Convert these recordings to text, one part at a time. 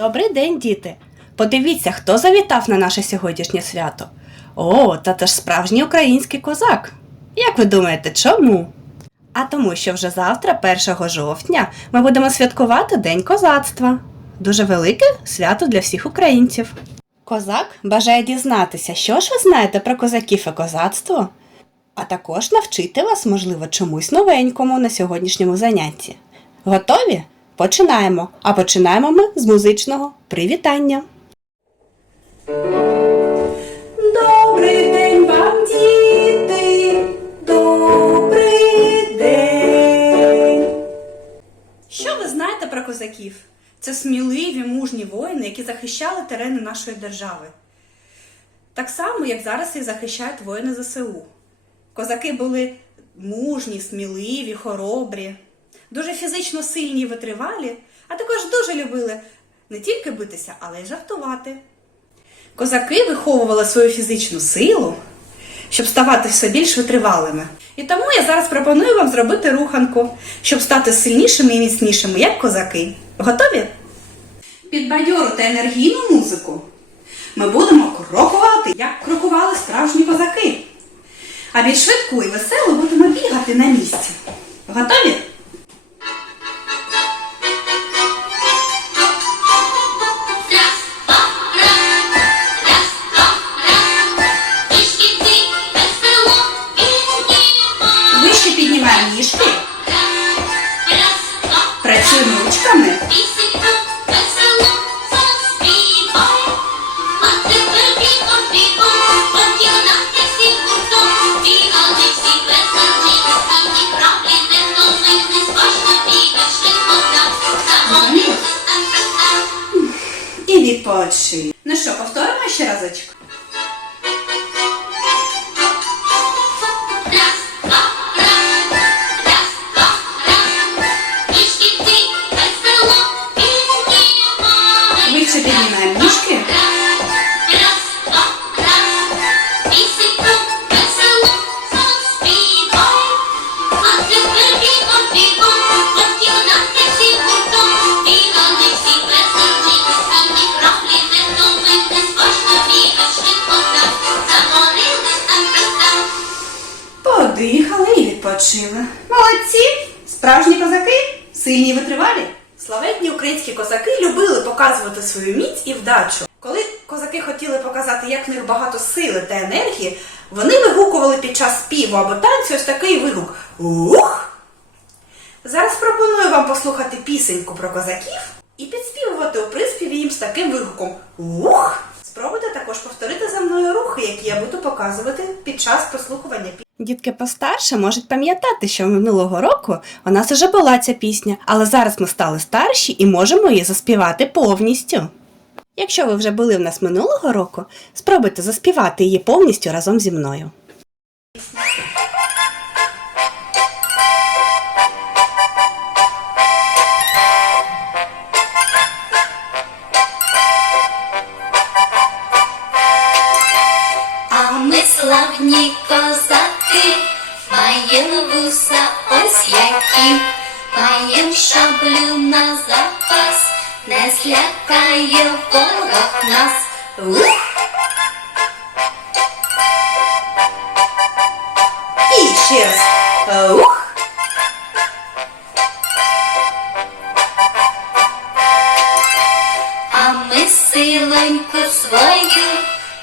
Добрий день, діти! Подивіться, хто завітав на наше сьогоднішнє свято. О, та це ж справжній український козак. Як ви думаєте, чому? А тому, що вже завтра, 1 жовтня, ми будемо святкувати День козацтва. Дуже велике свято для всіх українців. Козак бажає дізнатися, що ж ви знаєте про козаків і козацтво, а також навчити вас, можливо, чомусь новенькому на сьогоднішньому занятті. Готові? Починаємо. А починаємо ми з музичного привітання. Це сміливі мужні воїни, які захищали терени нашої держави. Так само, як зараз їх захищають воїни ЗСУ. Козаки були мужні, сміливі, хоробрі, дуже фізично сильні і витривалі, а також дуже любили не тільки битися, але й жартувати. Козаки виховували свою фізичну силу, щоб ставати все більш витривалими. І тому я зараз пропоную вам зробити руханку, щоб стати сильнішими і міцнішими, як козаки. Готові? Під бадьору та енергійну музику ми будемо крокувати, як крокували справжні козаки. А від швидку і весело будемо бігати на місці. Готові? Відпочинь. Ну що, повторимо ще разочок? Молодці! Справжні козаки, сильні і витривалі. Славетні українські козаки любили показувати свою міць і вдачу. Коли козаки хотіли показати, як в них багато сили та енергії, вони вигукували під час співу або танцю ось такий вигук Ух! Зараз пропоную вам послухати пісеньку про козаків і підспівувати у приспіві їм з таким вигуком Ух! Спробуйте також повторити за мною рухи, які я буду показувати під час. Дітки постарше можуть пам'ятати, що минулого року у нас вже була ця пісня, але зараз ми стали старші і можемо її заспівати повністю. Якщо ви вже були в нас минулого року, спробуйте заспівати її повністю разом зі мною. А ми славні козаки, маєм вуса ось які, маєм шаблю на запас, не злякає ворог нас. Ух! І ще раз. Ух! А ми силоньку свою,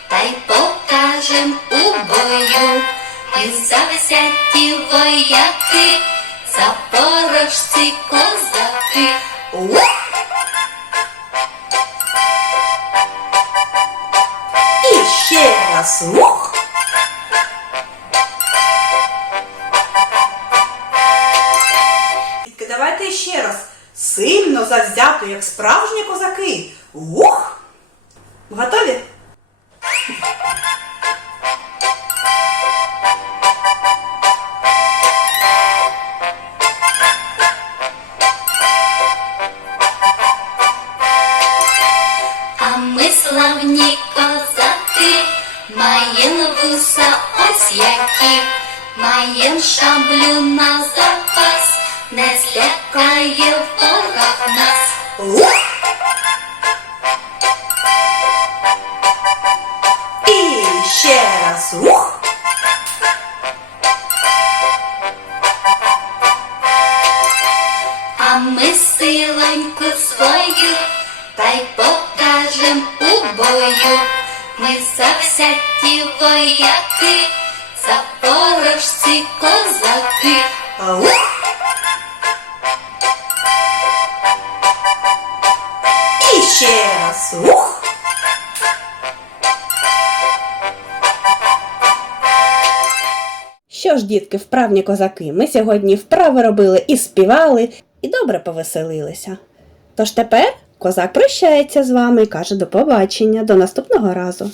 та й покажем у бою. І завзяті вояки, запорожці козаки. І ще раз. Ух! Дітки, Давайте ще раз. Сильно завзято, як справжні козаки. Ух! Готові? Шаблю на запас, не злякає ворог нас. І ще раз ух! А ми силоньку свою та й покажем у бою. Ми завзяті вояки, запорожці козаки. І ще раз ух! Що ж, дітки, вправні козаки, ми сьогодні вправи робили і співали, і добре повеселилися. Тож тепер козак прощається з вами і каже до побачення, до наступного разу.